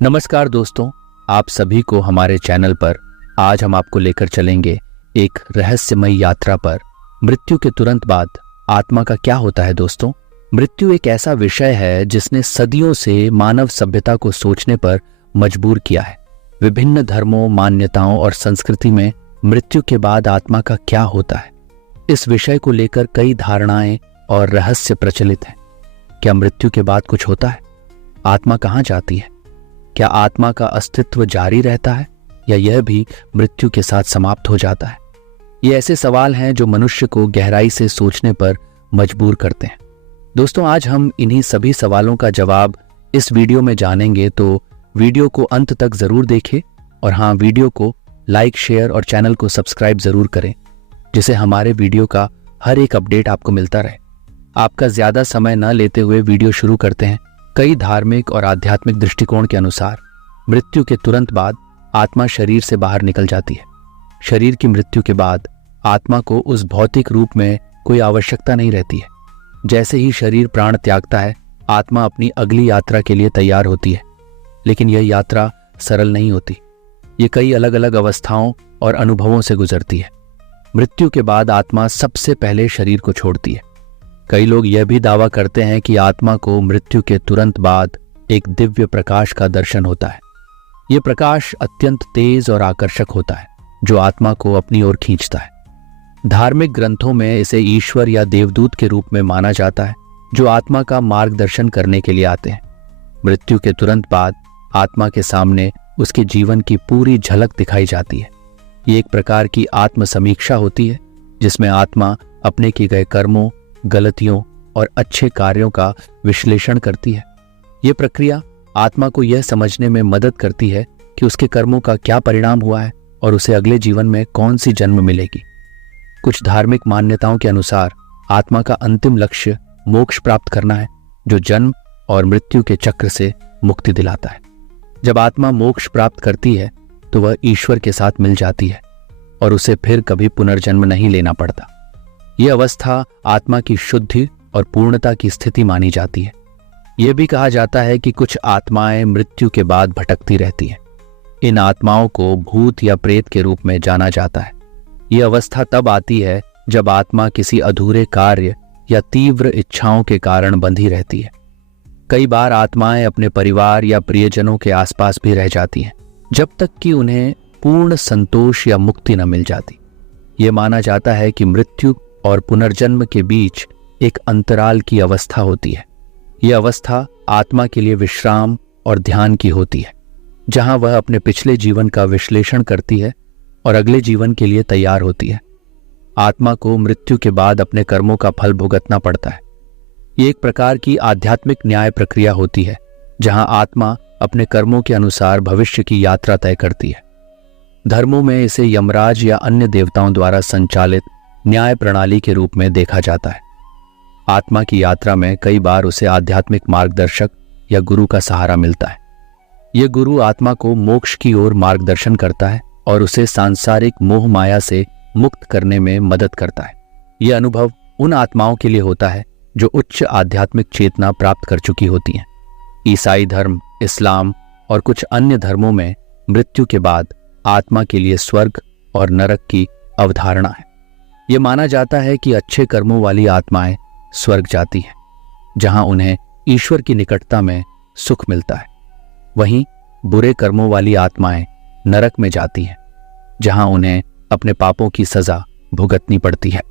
नमस्कार दोस्तों, आप सभी को हमारे चैनल पर आज हम आपको लेकर चलेंगे एक रहस्यमय यात्रा पर। मृत्यु के तुरंत बाद आत्मा का क्या होता है दोस्तों? मृत्यु एक ऐसा विषय है जिसने सदियों से मानव सभ्यता को सोचने पर मजबूर किया है। विभिन्न धर्मों, मान्यताओं और संस्कृति में मृत्यु के बाद आत्मा का क्या होता है, इस विषय को लेकर कई धारणाएं और रहस्य प्रचलित हैं। क्या मृत्यु के बाद कुछ होता है? आत्मा कहाँ जाती है? क्या आत्मा का अस्तित्व जारी रहता है या यह भी मृत्यु के साथ समाप्त हो जाता है? ये ऐसे सवाल हैं जो मनुष्य को गहराई से सोचने पर मजबूर करते हैं। दोस्तों, आज हम इन्हीं सभी सवालों का जवाब इस वीडियो में जानेंगे, तो वीडियो को अंत तक जरूर देखें और हाँ, वीडियो को लाइक, शेयर और चैनल को सब्सक्राइब जरूर करें, जिससे हमारे वीडियो का हर एक अपडेट आपको मिलता रहे। आपका ज्यादा समय न लेते हुए वीडियो शुरू करते हैं। कई धार्मिक और आध्यात्मिक दृष्टिकोण के अनुसार मृत्यु के तुरंत बाद आत्मा शरीर से बाहर निकल जाती है। शरीर की मृत्यु के बाद आत्मा को उस भौतिक रूप में कोई आवश्यकता नहीं रहती है। जैसे ही शरीर प्राण त्यागता है, आत्मा अपनी अगली यात्रा के लिए तैयार होती है। लेकिन यह यात्रा सरल नहीं होती। ये कई अलग अलग अवस्थाओं और अनुभवों से गुजरती है। मृत्यु के बाद आत्मा सबसे पहले शरीर को छोड़ती है। कई लोग यह भी दावा करते हैं कि आत्मा को मृत्यु के तुरंत बाद एक दिव्य प्रकाश का दर्शन होता है। यह प्रकाश अत्यंत तेज और आकर्षक होता है, जो आत्मा को अपनी ओर खींचता है। धार्मिक ग्रंथों में इसे ईश्वर या देवदूत के रूप में माना जाता है, जो आत्मा का मार्गदर्शन करने के लिए आते हैं। मृत्यु के तुरंत बाद आत्मा के सामने उसके जीवन की पूरी झलक दिखाई जाती है। ये एक प्रकार की आत्म समीक्षा होती है, जिसमें आत्मा अपने किए गए कर्मों, गलतियों और अच्छे कार्यों का विश्लेषण करती है। यह प्रक्रिया आत्मा को यह समझने में मदद करती है कि उसके कर्मों का क्या परिणाम हुआ है और उसे अगले जीवन में कौन सी जन्म मिलेगी। कुछ धार्मिक मान्यताओं के अनुसार आत्मा का अंतिम लक्ष्य मोक्ष प्राप्त करना है, जो जन्म और मृत्यु के चक्र से मुक्ति दिलाता है। जब आत्मा मोक्ष प्राप्त करती है तो वह ईश्वर के साथ मिल जाती है और उसे फिर कभी पुनर्जन्म नहीं लेना पड़ता। यह अवस्था आत्मा की शुद्धि और पूर्णता की स्थिति मानी जाती है। यह भी कहा जाता है कि कुछ आत्माएं मृत्यु के बाद भटकती रहती हैं। इन आत्माओं को भूत या प्रेत के रूप में जाना जाता है। यह अवस्था तब आती है जब आत्मा किसी अधूरे कार्य या तीव्र इच्छाओं के कारण बंधी रहती है। कई बार आत्माएं अपने परिवार या प्रियजनों के आसपास भी रह जाती हैं, जब तक कि उन्हें पूर्ण संतोष या मुक्ति न मिल जाती। यह माना जाता है कि मृत्यु और पुनर्जन्म के बीच एक अंतराल की अवस्था होती है। यह अवस्था आत्मा के लिए विश्राम और ध्यान की होती है, जहां वह अपने पिछले जीवन का विश्लेषण करती है और अगले जीवन के लिए तैयार होती है। आत्मा को मृत्यु के बाद अपने कर्मों का फल भुगतना पड़ता है। ये एक प्रकार की आध्यात्मिक न्याय प्रक्रिया होती है, जहां आत्मा अपने कर्मों के अनुसार भविष्य की यात्रा तय करती है। धर्मों में इसे यमराज या अन्य देवताओं द्वारा संचालित न्याय प्रणाली के रूप में देखा जाता है। आत्मा की यात्रा में कई बार उसे आध्यात्मिक मार्गदर्शक या गुरु का सहारा मिलता है। यह गुरु आत्मा को मोक्ष की ओर मार्गदर्शन करता है और उसे सांसारिक मोह माया से मुक्त करने में मदद करता है। यह अनुभव उन आत्माओं के लिए होता है जो उच्च आध्यात्मिक चेतना प्राप्त कर चुकी होती हैं। ईसाई धर्म, इस्लाम और कुछ अन्य धर्मों में मृत्यु के बाद आत्मा के लिए स्वर्ग और नरक की अवधारणा है। यह माना जाता है कि अच्छे कर्मों वाली आत्माएं स्वर्ग जाती हैं, जहां उन्हें ईश्वर की निकटता में सुख मिलता है। वहीं बुरे कर्मों वाली आत्माएं नरक में जाती हैं, जहां उन्हें अपने पापों की सजा भुगतनी पड़ती है।